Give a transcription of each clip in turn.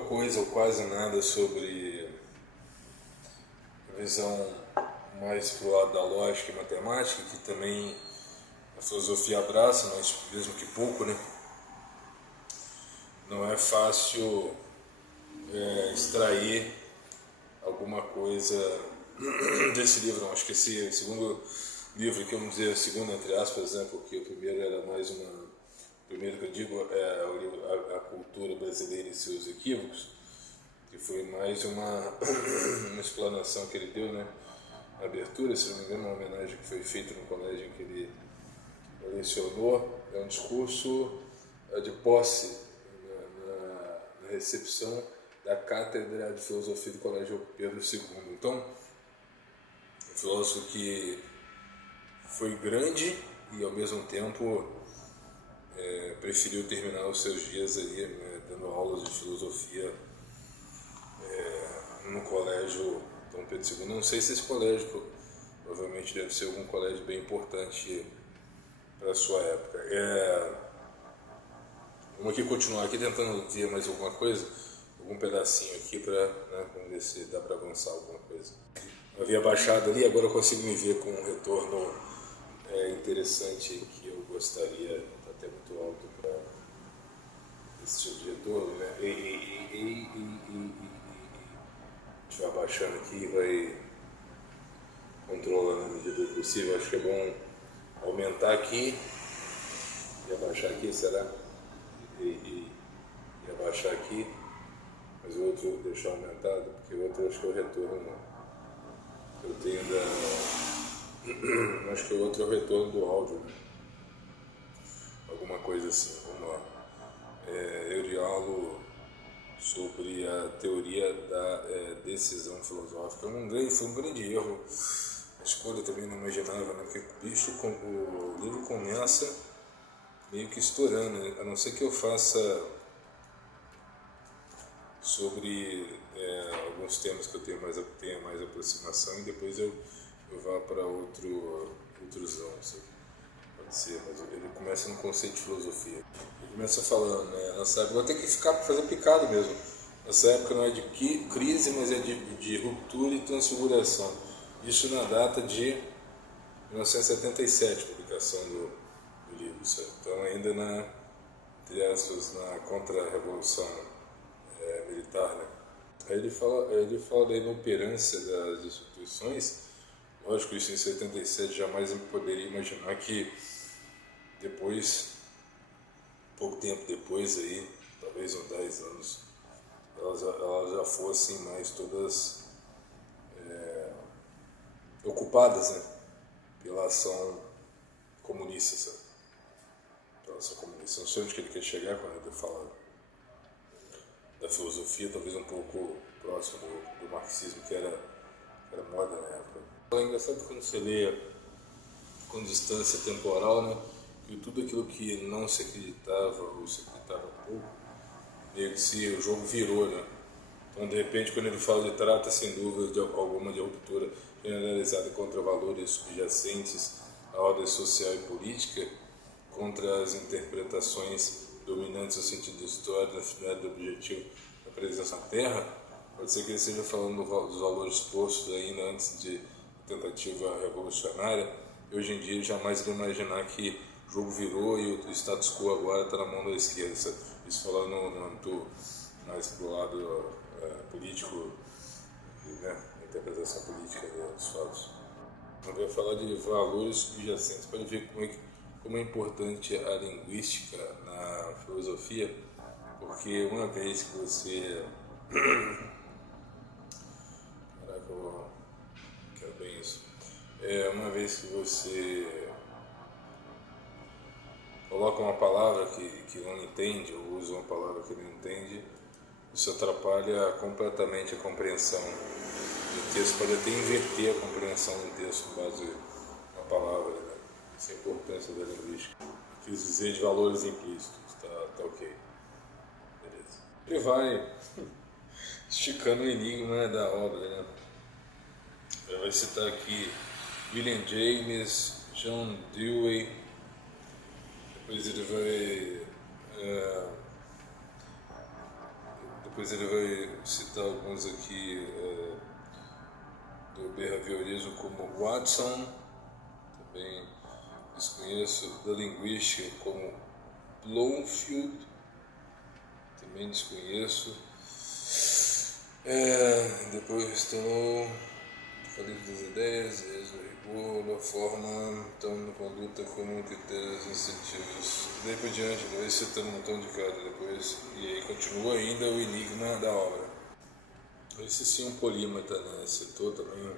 coisa ou quase nada sobre a visão mais pro lado da lógica e matemática, que também a filosofia abraça, mas mesmo que pouco, né? Não é fácil extrair alguma coisa desse livro, não. Acho que esse segundo livro, que vamos dizer, segundo entre aspas, né, porque o primeiro era mais uma... O primeiro que eu digo é a cultura brasileira e seus equívocos, que foi mais uma explanação que ele deu, né, na abertura, se não me engano, uma homenagem que foi feita no colégio em que ele lecionou. É um discurso de posse na recepção da Cátedra de Filosofia do Colégio Pedro II. Então, um filósofo que foi grande e, ao mesmo tempo, preferiu terminar os seus dias ali, dando aulas de filosofia no colégio Dom Pedro II. Não sei se esse colégio provavelmente deve ser algum colégio bem importante para a sua época. Vamos aqui continuar aqui tentando ver mais alguma coisa, algum pedacinho aqui para, né, vamos ver se dá para avançar alguma coisa. Eu havia baixado ali, agora eu consigo me ver com um retorno interessante que eu gostaria. Está até muito alto para esse tipo de retorno, né? A gente vai baixando aqui, vai controlando na medida do possível. Acho que é bom aumentar aqui e abaixar aqui, será? E abaixar aqui, mas o outro deixar aumentado, porque o outro acho que é o retorno. Eu tenho acho que o outro é o retorno do áudio, né? Alguma coisa assim. Vamos lá. Eurialo sobre a teoria da decisão filosófica. Foi um grande erro. A escolha também não imaginava, né? Porque o livro começa meio que estourando, né? A não ser que eu faça sobre alguns temas que eu tenha mais aproximação e depois eu vá para outros ramos. Pode ser, mas ele começa no conceito de filosofia. Ele começa falando, né, nessa época, vou ter que fazer picado mesmo. Essa época não é de crise, mas é de ruptura e transfiguração. Isso na data de 1977, publicação do livro, certo? Então ainda entre aspas, na contra-revolução militar, né? Aí ele fala da inoperância das instituições. Lógico, isso em 77 jamais eu poderia imaginar que depois, pouco tempo depois aí, talvez uns 10 anos, elas já fossem mais todas ocupadas, né, pela ação comunista, sabe? Pela ação comunista. Não sei onde que ele quer chegar quando ele fala da filosofia, talvez um pouco próximo do marxismo, que era moda na época. É engraçado quando você lê com distância temporal, né, que tudo aquilo que não se acreditava ou se acreditava pouco, meio que o jogo virou, né? Então, de repente, quando ele fala de trata, sem dúvida alguma, de ruptura generalizada contra valores subjacentes à ordem social e política, contra as interpretações dominantes no sentido da história, da finalidade do objetivo da presença na Terra, pode ser que ele esteja falando dos valores postos ainda antes de tentativa revolucionária. E hoje em dia, jamais iria imaginar que o jogo virou e o status quo agora está na mão da esquerda. Isso falando no âmbito mais pro lado político, né, interpretação política dos fatos. Eu vou falar de valores subjacentes para ver como é importante a linguística na filosofia, porque uma vez que você... Caraca, eu quero bem isso. Uma vez que você coloca uma palavra que não entende, ou usa uma palavra que não entende, isso atrapalha completamente a compreensão do texto, pode até inverter a compreensão do texto com base na palavra, né? Essa é a importância da linguística. Quis dizer de valores implícitos, tá ok. Beleza. Ele vai esticando o enigma da obra, né? Ele vai citar aqui William James, John Dewey, depois Depois ele vai citar alguns aqui do behaviorismo como Watson, também desconheço, da linguística como Bloomfield, também desconheço. Depois estou falei das ideias, rigor, da forma, então conduta como critérios incentivos. Daí por diante, ele vai citando um montão de cada depois, e aí continua ainda o enigma da obra. Esse sim é um polímata, né? Citou também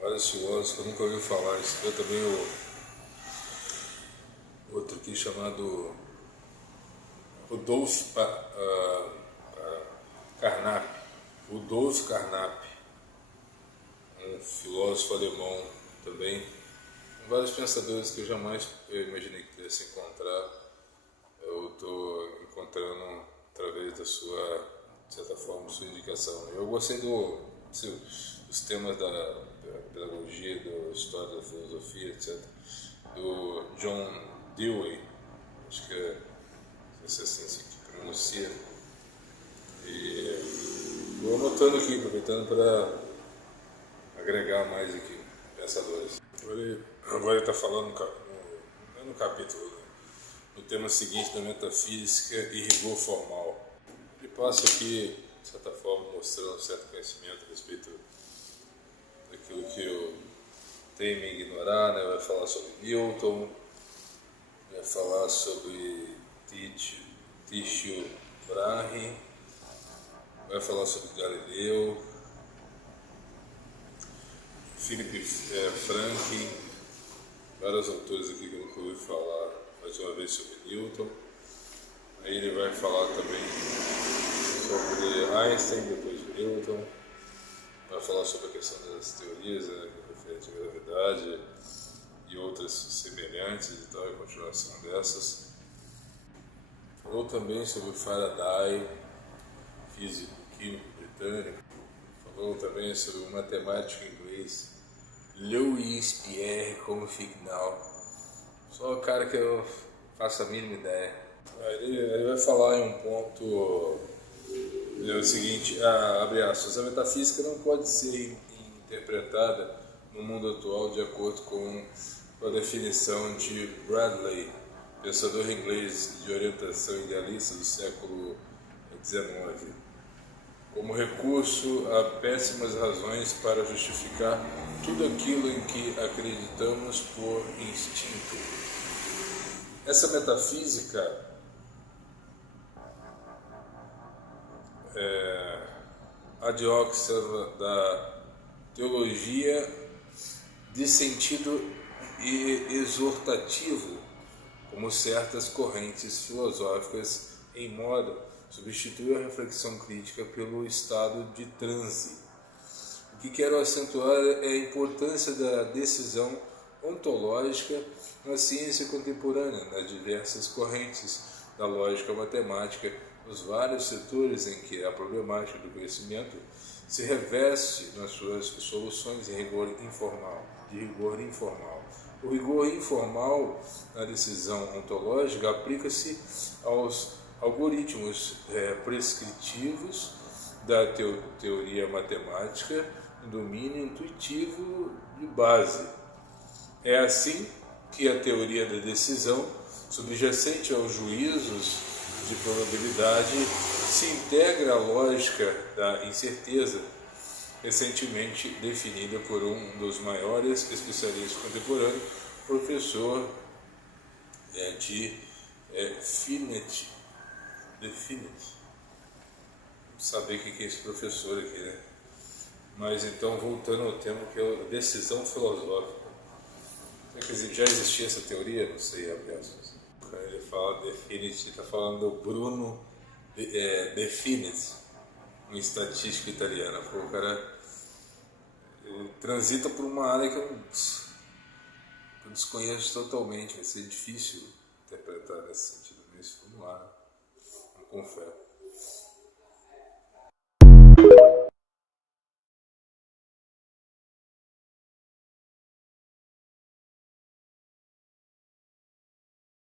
vários filósofos que eu nunca ouvi falar. Citou também o outro aqui chamado Rudolf Carnap. Rudolf Carnap, um filósofo alemão também. Vários pensadores que eu jamais imaginei que pudesse encontrar. Eu estou encontrando através da sua, de certa forma, sua indicação. Eu gostei dos temas da pedagogia, da história da filosofia, etc. Do John Dewey, acho que não sei se é assim que pronuncia. E vou anotando aqui, aproveitando para agregar mais aqui, pensadores. Agora ele está falando no capítulo, no tema seguinte da metafísica e rigor formal. Ele passa aqui, de certa forma, mostrando um certo conhecimento a respeito daquilo que eu temo em ignorar, né? Vai falar sobre Newton, vai falar sobre Tycho Brahe, vai falar sobre Galileu, Philip Franklin, vários autores aqui que eu nunca ouvi falar, mais uma vez sobre Newton. Aí ele vai falar também sobre Einstein, depois de Newton, vai falar sobre a questão das teorias, né, referente à gravidade e outras semelhantes e tal, a continuação dessas. Falou também sobre Faraday, físico químico britânico. Falou também sobre o matemático inglês Louis Pierre Confignon. Só o cara que eu faço a mínima ideia. Ele vai falar em um ponto, é o seguinte, abre aspas, a metafísica não pode ser interpretada no mundo atual de acordo com a definição de Bradley, pensador inglês de orientação idealista do século XIX, como recurso a péssimas razões para justificar tudo aquilo em que acreditamos por instinto. Essa metafísica adioxa da teologia de sentido exortativo, como certas correntes filosóficas em moda, substitui a reflexão crítica pelo estado de transe. O que quero acentuar é a importância da decisão ontológica na ciência contemporânea, nas diversas correntes da lógica matemática, nos vários setores em que a problemática do conhecimento se reveste nas suas soluções de rigor informal. O rigor informal na decisão ontológica aplica-se aos algoritmos prescritivos da teoria matemática no domínio intuitivo de base. É assim que a teoria da decisão, subjacente aos juízos de probabilidade, se integra à lógica da incerteza, recentemente definida por um dos maiores especialistas contemporâneos, professor de Definite. Saber o que é esse professor aqui, né? Mas então, voltando ao tema, que é a decisão filosófica. Quer dizer, já existia essa teoria? Não sei, abraços. Quando ele fala Definite, está falando do Bruno Definite, um estatístico italiano. O cara transita por uma área que eu desconheço totalmente, vai ser difícil interpretar nesse sentido, mas vamos lá, vamos com fé.